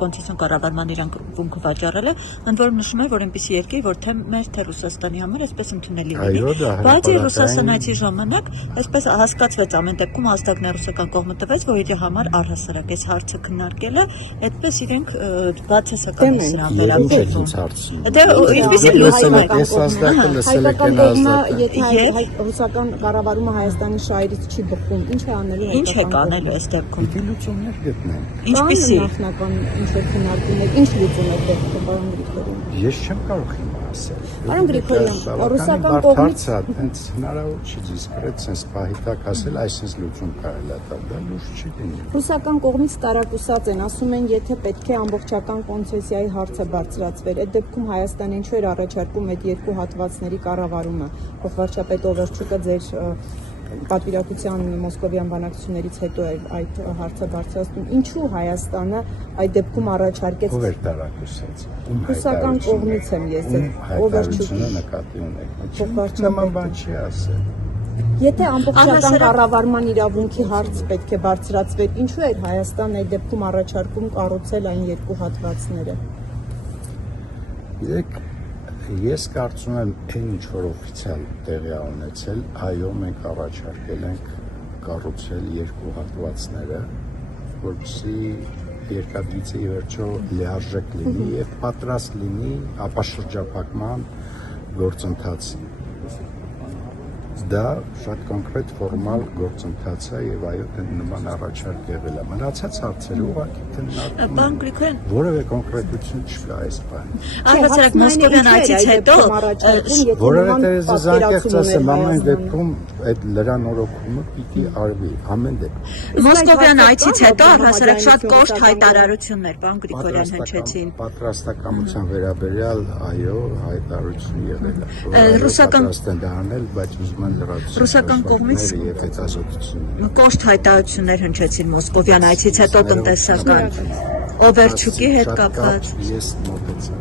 կոնցեսիոն կառավարման իրան կունքը վաճառել է, ընդ որում նշում է, որ այնպիսի երկիր, որ թե մեր թե Ռուսաստանի համար այսպես ընդունելի լինի։ Բայց Ռուսաստանացի ժամանակ այսպես հասկացվեց ամեն դեպքում հաստատն ռուսական կողմը տվեց, որ իր համար առհասարակ այս հարցը քննարկելը, այդպես իրենք բացասական են սրան վերաբերվում։ Դե ինչպեսի լուծում է։ Հայկական կողմը, եթե ռուսական կառավարումը Հայաստանի շահերից չի բխում, ինչ է անելու։ Ինչ է կանելու այս դեպքում։ Լուծումներ գտնեն։ Ինչպեսի նախնական ինչ-որ քննարկումներ, ինչ լուծում է դեպքում, պարոն Գրիգորյան։ Ես չեմ կարող հիմա ասել։ Պարոն Գրիգորյան, ռուսական կողմից հենց հնարավոր չի դիսկրետ sense պահիտակ ասել, այսպես լուծում կարելի է տալ, դա լուրջ չի լինի։ Ռուսական կողմից տարակուսած են, ասում են, եթե պետք է ամբողջական կոնցեսիայի հարցը բարձրացվեր, այդ դեպքում Հայաստանը ինչու էր առաջարկում այդ երկու հատվածների կառավարումը, փոխվարչապետ Օվերչուկը ձեր պատվիրակության մոսկովյան բանակցություններից հետո այդ հարցը բարձրացնում, ինչու Հայաստանը այդ դեպքում առաջարկեց։ Ով էր տարակուսած։ Ռուսական կողմից եմ ես Օվերչուկը նկատի ունեք։ Նման բան չի ասել։ Եթե ամբողջական կառավարման իրավունքի հարց պետք է բարձրացվեր, ինչու էր Հայաստանը այդ դեպքում առաջարկում կառուցել այն երկու հատվածները։ Ես կարծում եմ, այն ինչ որ օֆիցիալ տեղի ունեցել, այո, մենք առաջարկել ենք կառուցել երկու հատվածները, որպեսզի երկաթգծի վերջո լիարժեք լինի եւ պատրաստ լինի ապաշրջափակման գործընթացին։ Դա շատ կոնկրետ ֆորմալ գործընթաց է եւ այո, նման առաջարկ եղել է։ Մնացած հարցերը ուղղակի քննարկում, որևէ կոնկրետություն չկա այս բանում։ Առհասարակ Մոսկովյան այցից հետո, որովհետեւ ես անկեղծ ասեմ, ամեն դեպքում այդ լրանորոգումը պիտի արվի, ամեն դեպքում։ Մոսկովյան այցից հետո առհասարակ շատ կոշտ հայտարարություններ, պարոն Գրիգորյան, հնչեցին։ Պատրաստակամության վերաբերյալ, այո, հայտարարություն եղել է։ Ռուսական դառնել, բայց ուզում են Ռուսական կողմից կոշտ հայտարարություններ հնչեցին Մոսկովյան այցից հետո տնտեսական Օվերչուկի հետ կապված։ Ես մոտեցա։